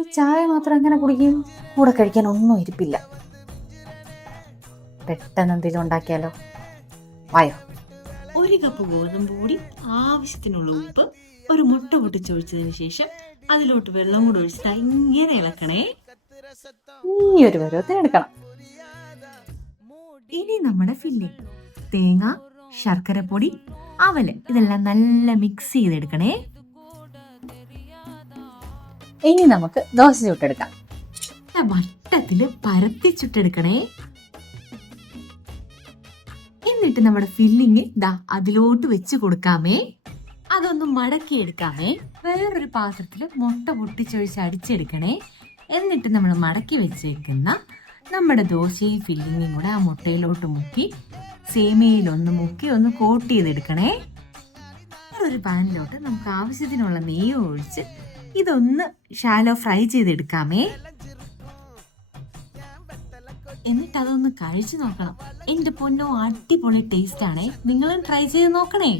ഈ ചായ മാത്രം എങ്ങനെ കുടിക്കും? കൂടെ കഴിക്കാൻ ഒന്നും ഇരിപ്പില്ല. പെട്ടെന്ന് എന്തെങ്കിലും ഉണ്ടാക്കിയാലോ? വായോ. 1 കപ്പ് ഗോതമ്പ് പൊടി, ആവശ്യത്തിനുള്ള ഉപ്പ്, ഒരു മുട്ട പൊട്ടിച്ചൊഴിച്ചതിന് ശേഷം അതിലോട്ട് വെള്ളം കൂടെ ഒഴിച്ചിട്ട് ഇങ്ങനെ ഇളക്കണേ. ഈ ഒരു പരുവത്തിന് എടുക്കണം. ഇനി നമ്മുടെ ഫില്ലിംഗ്, തേങ്ങ, ശർക്കരപ്പൊടി, അവല് ഇതെല്ലാം നല്ല മിക്സ് ചെയ്തെടുക്കണേ. ഇനി നമുക്ക് ദോശ ചുട്ടെടുക്കാം. വട്ടത്തില് പരത്തി ചുട്ടെടുക്കണേ. എന്നിട്ട് നമ്മുടെ ഫില്ലിങ് അതിലോട്ട് വെച്ച് കൊടുക്കാമേ. അതൊന്ന് മടക്കി എടുക്കാമേ. വേറൊരു പാത്രത്തില് മുട്ട പൊട്ടിച്ചൊഴിച്ച് അടിച്ചെടുക്കണേ. എന്നിട്ട് നമ്മൾ മടക്കി വെച്ചേക്കുന്ന നമ്മുടെ ദോശയും ഫില്ലിങ്ങും കൂടെ ആ മുട്ടയിലോട്ട് മുക്കി സേമിയയിലൊന്ന് മുക്കി ഒന്ന് കോട്ട് ചെയ്തെടുക്കണേ. വേറൊരു പാനിലോട്ട് നമുക്ക് ആവശ്യത്തിനുള്ള നെയ്യ് ഒഴിച്ച് ഇതൊന്ന് ഷാലോ ഫ്രൈ ചെയ്തെടുക്കാമേ. എന്നിട്ട് അതൊന്ന് കഴിച്ചു നോക്കണം. എന്റെ പൊന്നോ, അടിപൊളി ടേസ്റ്റ് ആണേ. നിങ്ങളും ട്രൈ ചെയ്ത് നോക്കണേ.